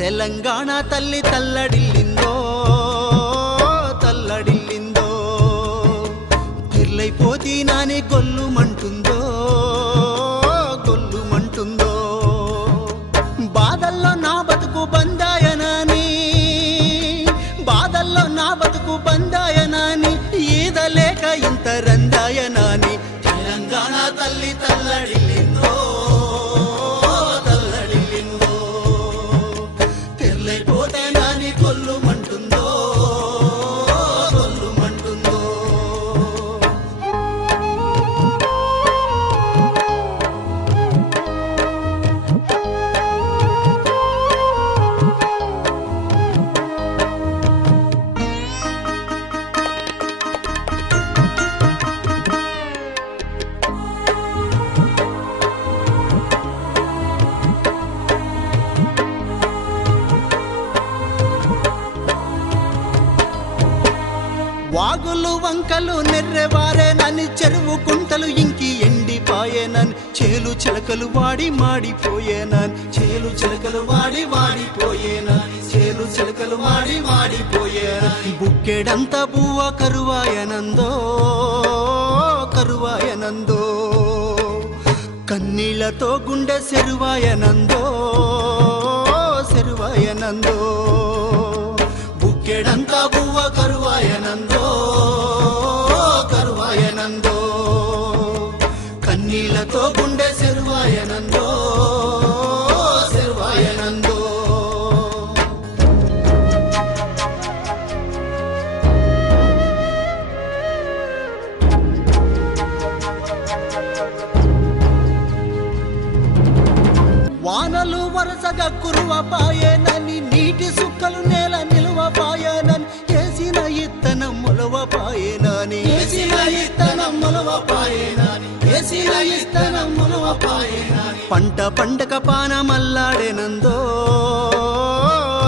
తెలంగాణ తల్లి తల్లడిల్లిందో తల్లడిల్లిందో తెల్లైపోతీ నాని గొల్లుమంటుందో గొల్లుమంటుందో బాధల్లో నా బతుకు బందాయనాని బాధల్లో నా బతుకు బందాయనాని ఈదలేక ఇంత రందాయనాని తెలంగాణ తల్లి తల్లడిల్లిందో తల్లడిల్లిందో తెల్లైపోతే నాని గొల్లుమంటుందో గొల్లుమంటుందో వాగులు వంకలు నెర్రెవారేనని చెరువు కుంటలు ఇంకి ఎండిపాయేనని చేలు చిలకలు వాడి మాడిపోయేనని చేలు చిలకలు వాడి వాడిపోయేనని చేలు చిలకలు వాడి వాడిపోయేనని బుక్కెడంత బువ్వ కరువాయనందో కరువాయనందో కన్నీళ్లతో గుండె సెరువాయనందో సెరువాయనందో బుక్కెడంతా బువ్వ కరువాయనందో కరువాయనందో కన్నీళ్లతో గుండె సెరువాయనందో సెరువాయనందో వానలు వరుసగా కురువపాయేనని నీటి సుక్కలు నేల నిలువపాయేనని వేసిన ఇత్తనం మొలవపాయేనని వేసిన ఇత్తనం మొలవపాయేనని వేసిన ఇత్తనం మొలవపాయేనని పంట పండక పానం అల్లాడేనందో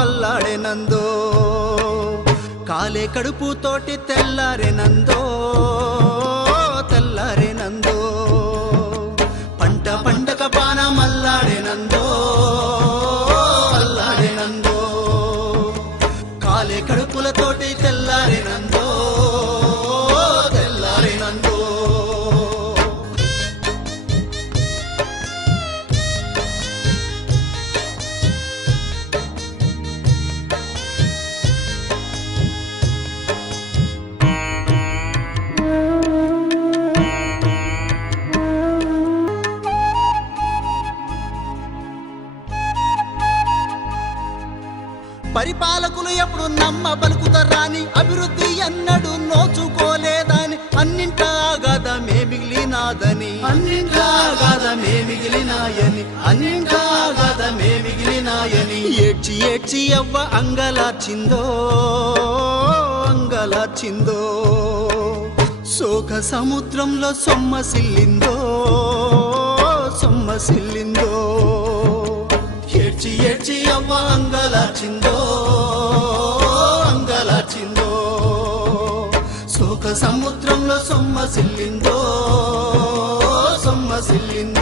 అల్లాడేనందో కాలే కడుపుతోటి తెల్లారేనందో తెల్లారేనందో పంట పండక పానం అల్లాడేనందో అల్లాడేనందో కాలే కడుపులతోటి తెల్లారేనందో తెల్లారేనందో పరిపాలకులు ఎప్పుడు నమ్మ పలుకుతారాని అభివృద్ధి ఎన్నడూ నోచుకోలేదని అన్నింటా ఆగాదమే మిగిలినాదని అన్నింటా ఆగాదమే మిగిలినాయని అన్నింటా ఆగాదమే మిగిలినాయని ఏడ్చి ఏడ్చి అవ్వ అంగలార్చిందో అంగలార్చిందో శోక సముద్రంలో సొమ్మసిల్లిందో సొమ్మసిల్లిందో ఏడ్చి ఏడ్చి అవ్వ అంగలార్చిందో అంగలార్చిందో శోక సముద్రంలో సొమ్మసిల్లిందో సొమ్మసిల్లిందో